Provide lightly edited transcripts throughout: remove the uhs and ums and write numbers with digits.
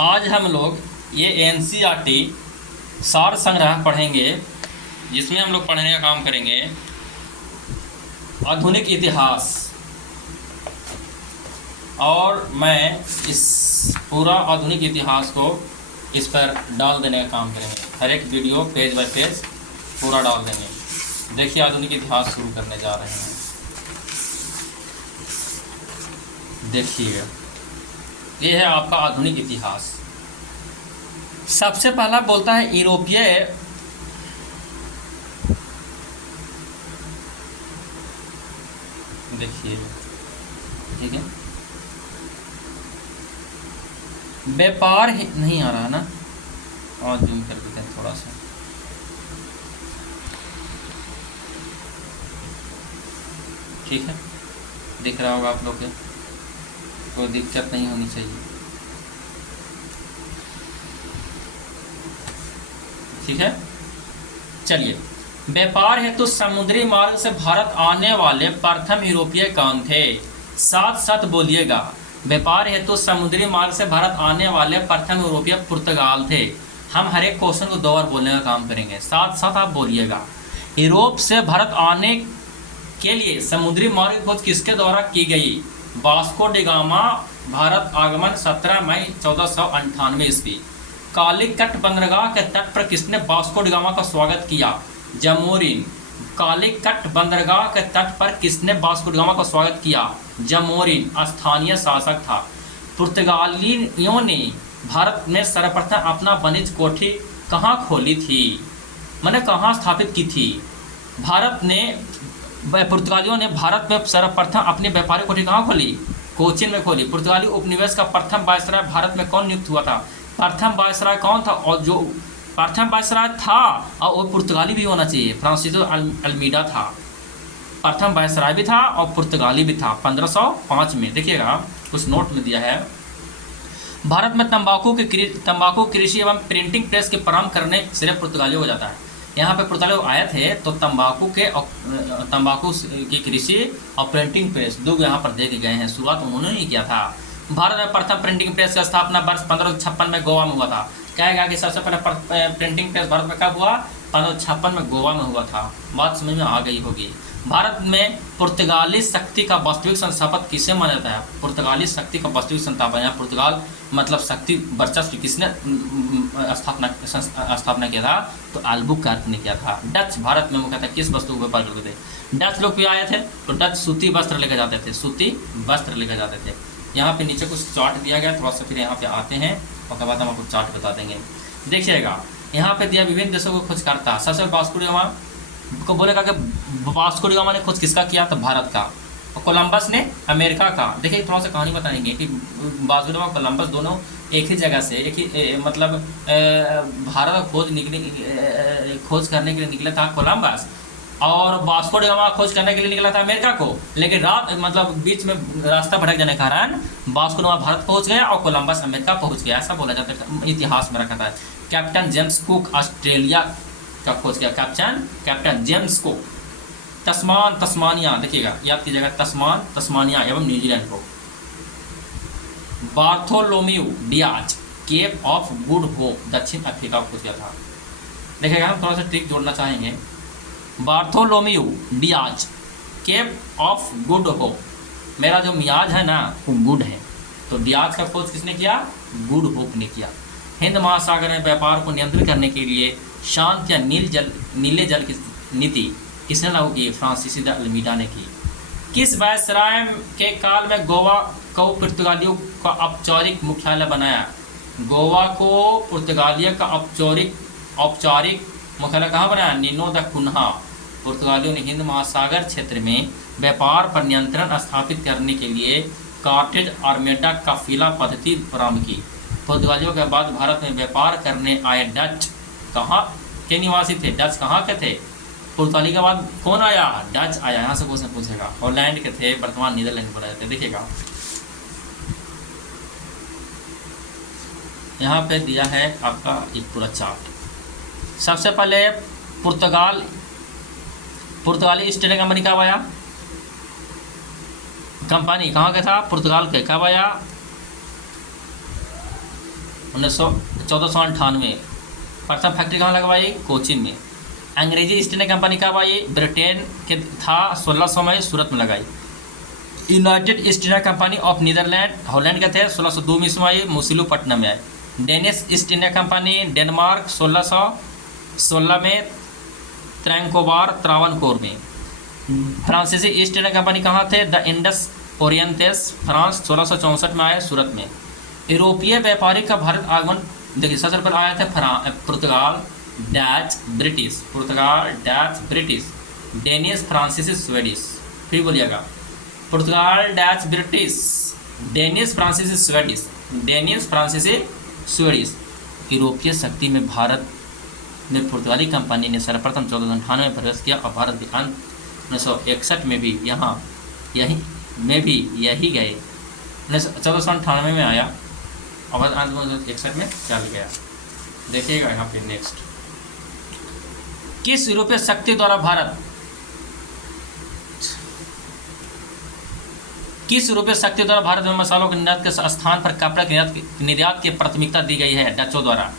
आज हम लोग ये एनसीईआरटी सार संग्रह पढ़ेंगे, जिसमें हम लोग पढ़ने का काम करेंगे आधुनिक इतिहास। और मैं इस पूरा आधुनिक इतिहास को इस पर डाल देने का काम करेंगे। हर एक वीडियो पेज बाय पेज पूरा डाल देंगे। देखिए, आधुनिक इतिहास शुरू करने जा रहे हैं। देखिए, ये है आपका आधुनिक इतिहास। सबसे पहला बोलता है यूरोपीय देखिए, ठीक है, व्यापार नहीं आ रहा है ना, और जूम कर देते हैं थोड़ा सा। ठीक है, दिख रहा होगा आप लोग के, कोई दिक्कत नहीं होनी चाहिए। ठीक है, चलिए। व्यापार हेतु समुद्री मार्ग से भारत आने वाले प्रथम यूरोपीय कौन थे? साथ साथ बोलिएगा। व्यापार हेतु समुद्री मार्ग से भारत आने वाले प्रथम यूरोपीय पुर्तगाल थे। हम हर एक क्वेश्चन को दो बार बोलने का काम करेंगे, साथ साथ आप बोलिएगा। यूरोप से भारत आने के लिए समुद्री मार्ग की खोज किसके द्वारा की गई? Vasco D gamma. भारत आगमन 17 मई 1498 ईस्वी। कालीकट बंदरगाह के तट पर किसने वास्को डी गामा का स्वागत किया? जमोरिन। कालीकट बंदरगाह के तट पर किसने वास्को डी गामा का स्वागत किया? जमोरिन स्थानीय शासक था। पुर्तगालियों ने भारत में सर्वप्रथम अपना वाणिज्य कोठी कहाँ खोली थी? मैंने कहाँ स्थापित की थी? पुर्तगालियों ने भारत में सर्वप्रथम अपनी व्यापारिक कोठी कहाँ खोली? कोचिन में खोली। पुर्तगाली उपनिवेश का प्रथम वायसराय भारत में कौन नियुक्त हुआ था? प्रथम वायसराय कौन था? और जो प्रथम वायसराय था और वो पुर्तगाली भी होना चाहिए, फ्रांसिस्को अल्मीडा था। प्रथम वायसराय भी था और पुर्तगाली भी था 1505 में। देखिएगा, कुछ नोट में दिया है। भारत में तंबाकू कृषि एवं प्रिंटिंग प्रेस के प्रारंभ करने श्रेय पुर्तगालियों को जाता है। यहाँ पे पुर्तगाली आए थे तो तंबाकू की कृषि और प्रिंटिंग प्रेस दो यहाँ पर दे के गए हैं। शुरुआत उन्होंने ही किया था। भारत में प्रथम प्रिंटिंग प्रेस की स्थापना वर्ष 1556 में गोवा में हुआ था। कहेगा कि सबसे पहले प्रिंटिंग प्रेस भारत में कब हुआ? 1556 में गोवा में हुआ था। बात समझ में आ गई होगी। भारत में पुर्तगाली शक्ति का वास्तविक संस्थापक किसे माना जाता है? पुर्तगाली शक्ति का वास्तविक संस्थापक, यहाँ पुर्तगाल मतलब शक्ति वर्चस्व किसने स्थापना किया था? तो अल्बुकर्क ने किया था। डच भारत में मुख्यतः किस वस्तु को व्यापार करते थे? डच लोग भी आए थे तो डच सूती वस्त्र लेकर जाते थे, सूती वस्त्र लेकर जाते थे। यहाँ पे नीचे कुछ चार्ट दिया गया, थोड़ा सा फिर यहाँ पे आते हैं और उसके बाद हम आपको चार्ट बता देंगे। देखिएगा, यहाँ पे दिया विभिन्न देशों को खोज करता। सबसे वास्को डी गामा को बोलेगा कि वास्को डी गामा ने खोज किसका किया? तो भारत का। और कोलंबस ने अमेरिका का। देखिए, थोड़ा सा कहानी बताएंगे कि वास्को डी गामा और कोलंबस दोनों एक ही जगह से मतलब भारत का खोज करने के लिए निकला था कोलंबस, और वास्को डी गामा खोज करने के लिए निकला था अमेरिका को। लेकिन बीच में रास्ता भटक जाने के कारण वास्को डी गामा भारत पहुंच गया और कोलंबस अमेरिका पहुंच गया, ऐसा बोला जाता है, इतिहास में रखा था। कैप्टन जेम्स कुक ऑस्ट्रेलिया का खोज किया। Captain James cook. तस्मानिया, देखिएगा, याद कीजिएगा, तस्मानिया एवं न्यूजीलैंड को। Bartholomew Dias Cape of Good Hope दक्षिण अफ्रीका को खोज किया था। देखिएगा, हम थोड़ा सा ट्रिक जोड़ना चाहेंगे। Bartholomew Dias Cape of Good Hope. मेरा जो मियाज है ना वो गुड है, तो डियाज का खोज किसने किया? गुड होप ने किया। हिंद महासागर में व्यापार को नियंत्रित करने के लिए शांत या नीले जल की नीति किसने लागू की? फ्रांसिस्को अल्मीडा ने की। किस वायसराय के काल में गोवा को पुर्तगालियों का औपचारिक मुख्यालय बनाया? गोवा को पुर्तगालियों का औपचारिक मुख्यालय कहाँ बनाया? Nino da Cunha. पुर्तगालियों ने हिंद महासागर क्षेत्र में व्यापार पर नियंत्रण स्थापित करने के लिए कार्टेज आर्मेडा काफिला पद्धति प्रारंभ की। पुर्तगालियों के बाद भारत में व्यापार करने आए डच कहाँ के निवासी थे? डच कहाँ के थे? पुर्तगाली के बाद कौन आया? डच आया। यहाँ से क्वेश्चन पूछेगा। हॉलैंड के थे, वर्तमान नीदरलैंड बोला जाता है। देखिएगा, यहाँ पे दिया है आपका एक पूरा चार्ट। सबसे पहले पुर्तगाली ईस्ट इंडिया कंपनी कब आया? कंपनी कहाँ का था? पुर्तगाल के। कब आया? 1498। प्रथम फैक्ट्री कहाँ लगवाई? कोचिन में। अंग्रेजी ईस्ट इंडिया कंपनी कब आई? ब्रिटेन के था 1600 में सूरत में लगाई। United East India Company of Netherland Holland के थे 1602 में इसमें आई, मुसीलुपट्टनम में आई। Danish East India Company Denmark 1616 में त्रैंकोबार त्रावणकोर में। फ्रांसीसी ईस्ट इंडिया कंपनी कहाँ थे? द इंडस ओरिएंटेस फ्रांस 1664 में आए, सूरत में। यूरोपीय व्यापारी का भारत आगमन देखिए सबसे पहले आया था पुर्तगाल, डच, ब्रिटिश। पुर्तगाल, डच, ब्रिटिश, डेनिश, फ्रांसीसी, स्वीडिश। फिर बोलिएगा पुर्तगाल, डच, ब्रिटिश, डेनिश, फ्रांसीसी, स्वीडिश। डेनिश, फ्रांसीसी, स्वीडिश। यूरोपीय शक्ति में भारत में पुर्तगाली कंपनी ने सर्वप्रथम 1498 में प्रवेश किया और भारत के अंत 1961 में भी यही गए। 1498 में आया और अंत में 1961 में चल गया। देखिएगा यहाँ पे नेक्स्ट, किस यूरोपीय शक्ति द्वारा भारत में मसालों के निर्यात के स्थान पर कपड़ा के निर्यात की प्राथमिकता दी गई है? डचों द्वारा।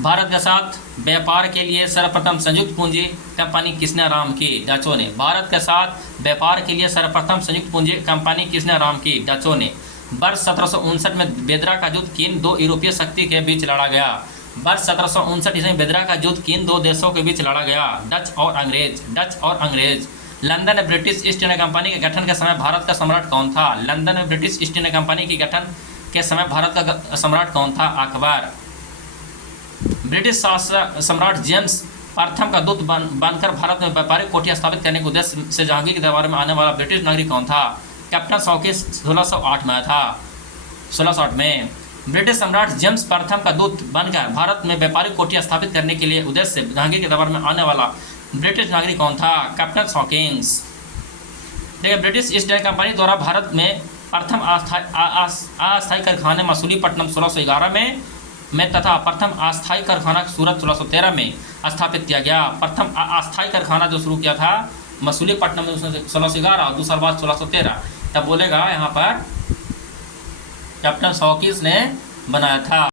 भारत के साथ व्यापार के लिए सर्वप्रथम संयुक्त पूंजी कंपनी किसने आरंभ की? डचों ने। भारत के साथ व्यापार के लिए सर्वप्रथम संयुक्त पूंजी कंपनी किसने आरंभ की? डचों ने। वर्ष 1759 में बेदरा का युद्ध किन दो यूरोपीय शक्ति के बीच लड़ा गया? वर्ष 1759 ईस्वी में बेदरा का युद्ध किन दो देशों के बीच लड़ा गया? डच और अंग्रेज। लंदन में ब्रिटिश ईस्ट इंडिया कंपनी के गठन के समय भारत का सम्राट कौन था? लंदन में ब्रिटिश ईस्ट इंडिया कंपनी के गठन के समय भारत का सम्राट कौन था? अकबर। ब्रिटिश सम्राट जेम्स प्रथम का दूत बनकर भारत में व्यापारिक कोठी स्थापित करने के उद्देश्य से जहांगीर के दरबार में आने वाला ब्रिटिश नागरिक कौन था? कैप्टन सॉकेस 1608 में था। 1608 में ब्रिटिश सम्राट जेम्स प्रथम का दूत बनकर भारत में व्यापारिक कोठी स्थापित करने के लिए उद्देश्य से जहांगीर के दरबार में आने वाला ब्रिटिश नागरिक कौन था? कैप्टन सॉकिंग्स। देखिए ब्रिटिश ईस्ट इंडिया कंपनी द्वारा भारत में प्रथम अस्थायी कारखाने मसूलीपट्टनम 1611 में तथा प्रथम अस्थायी कारखाना सूरत 1613 में स्थापित किया गया। प्रथम अस्थायी कारखाना जो शुरू किया था मसूलीपट्टनम में 1611 और दूसरा बात 1613। तब बोलेगा यहाँ पर कैप्टन सॉकिंग्स ने बनाया था।